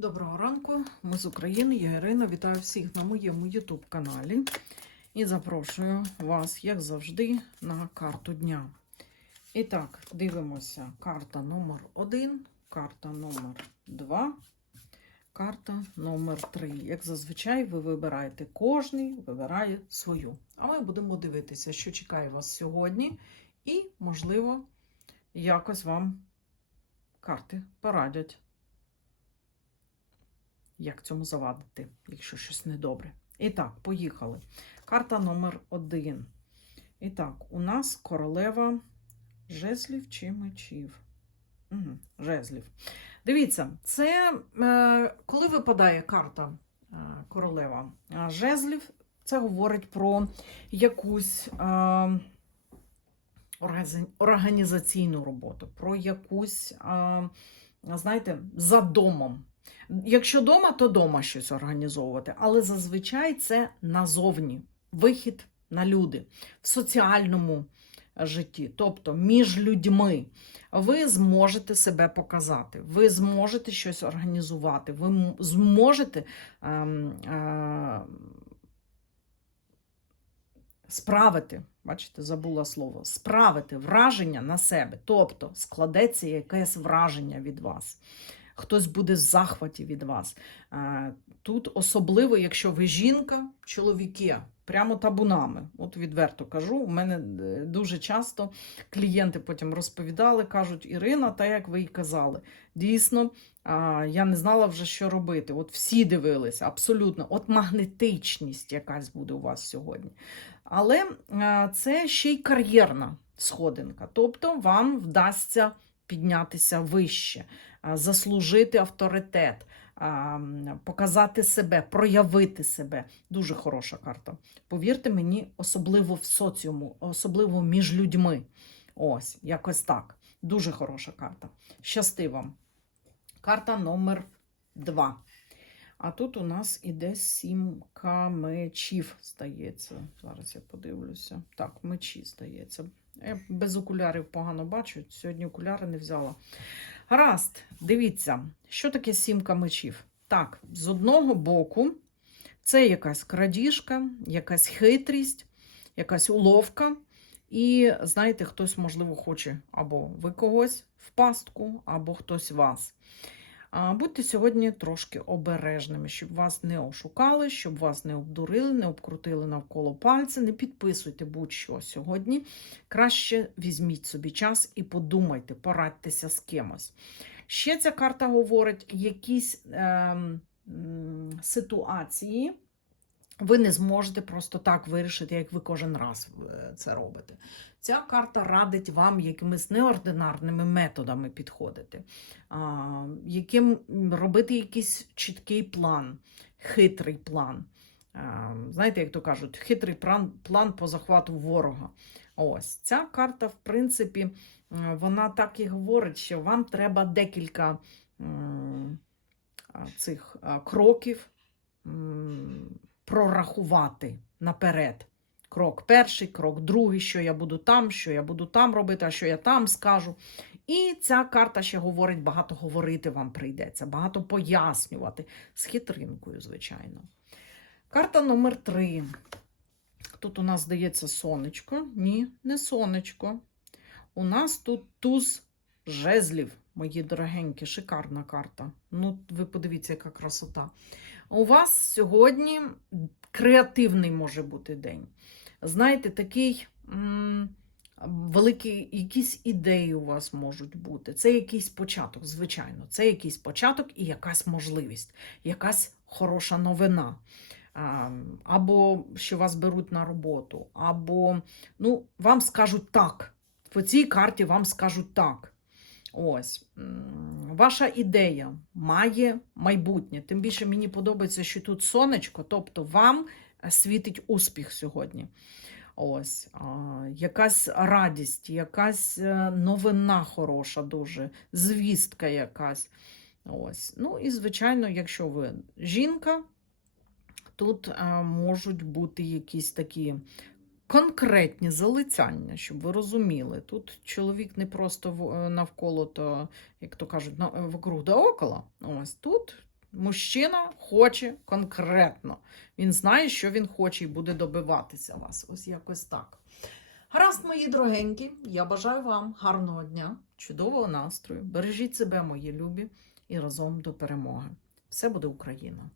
Доброго ранку, ми з України, я Ірина. Вітаю всіх на моєму YouTube каналі і запрошую вас, як завжди, на карту дня. І так, дивимося: карта номер 1, карта номер 2, карта номер 3. Як зазвичай, ви вибираєте кожний, вибирає свою. А ми будемо дивитися, що чекає вас сьогодні, і, можливо, якось вам карти порадять як цьому завадити, якщо щось недобре. І так, поїхали. Карта номер один. І так, у нас королева жезлів чи мечів. Угу, жезлів. Дивіться, це е, коли випадає карта е, королева е, жезлів, це говорить про якусь е, організаційну роботу, про якусь, е, знаєте, за домом. Якщо дома, то дома щось організовувати, але зазвичай це назовні. Вихід на люди в соціальному житті, тобто між людьми. Ви зможете себе показати, ви зможете щось організувати, ви зможете ем, е, справити, бачите, забула слово, справити враження на себе, тобто складеться якесь враження від вас хтось буде в захваті від вас. Е, Тут особливо, якщо ви жінка, чоловіки, прямо табунами. От відверто кажу, у мене е, дуже часто клієнти потім розповідали, кажуть, Ірина, та як ви й казали, дійсно, я не знала вже, що робити. От всі дивилися, абсолютно. От магнетичність якась буде у вас сьогодні. Але це ще й кар'єрна сходинка. Тобто вам вдасться піднятися вище, заслужити авторитет, показати себе, проявити себе. Дуже хороша карта. Повірте мені, особливо в соціуму, особливо між людьми. Ось, якось так. Дуже хороша карта. Щасти вам. Карта номер 2. А тут у нас іде сімка мечів, здається. Зараз я подивлюся. Так, мечі, здається. Я без окулярів погано бачу. Сьогодні окуляри не взяла. Гаразд, дивіться, що таке сімка мечів? Так, з одного боку, це якась крадіжка, якась хитрість, якась уловка. І знаєте, хтось, можливо, хоче або ви когось в пастку, або хтось вас. Будьте сьогодні трошки обережними, щоб вас не ошукали, щоб вас не обдурили, не обкрутили навколо пальця. Не підписуйте будь-що сьогодні. Краще візьміть собі час і подумайте, порадьтеся з кимось. Ще ця карта говорить якісь м, ситуації. Ви не зможете просто так вирішити, як ви кожен раз е, це робите. Ця карта радить вам якимись неординарними методами підходити, яким робити якийсь чіткий план, хитрий план. Знаєте, як то кажуть, хитрий план, план по захвату ворога. Ось ця карта, в принципі, вона так і говорить, що вам треба декілька цих кроків. Прорахувати наперед. Крок перший, крок другий, що я буду там, що я буду там робити, а що я там скажу. І ця карта ще говорить, багато говорити вам прийдеться, багато пояснювати. З хитринкою, звичайно. Карта номер три. Тут у нас здається сонечко. Ні, не сонечко. У нас тут туз жезлів, мої дорогенькі, шикарна карта. Ну, ви подивіться, яка красота. У вас сьогодні креативний може бути день. Знаєте, такий м, великий, якісь ідеї у вас можуть бути. Це якийсь початок, звичайно. Це якийсь початок і якась можливість, якась хороша новина. Або що вас беруть на роботу, або ну, вам скажуть так. По цій карті вам скажуть так. Ось ваша ідея має майбутнє. Тим більше мені подобається, що тут сонечко, тобто вам світить успіх сьогодні. Ось якась радість, якась е, новина хороша, дуже, звістка якась. Ось. Ну і, звичайно, якщо ви жінка, тут е, можуть бути якісь такі конкретні залицяння, щоб ви розуміли. Тут чоловік не просто е, навколо, то, як то кажуть, на- вокруг да около. Ось тут Мужчина хоче конкретно. Він знає, що він хоче, і буде добиватися вас. Ось якось так. Гаразд, мої дорогенькі, я бажаю вам гарного дня, чудового настрою. Бережіть себе, мої любі, і разом до перемоги. Все буде Україна!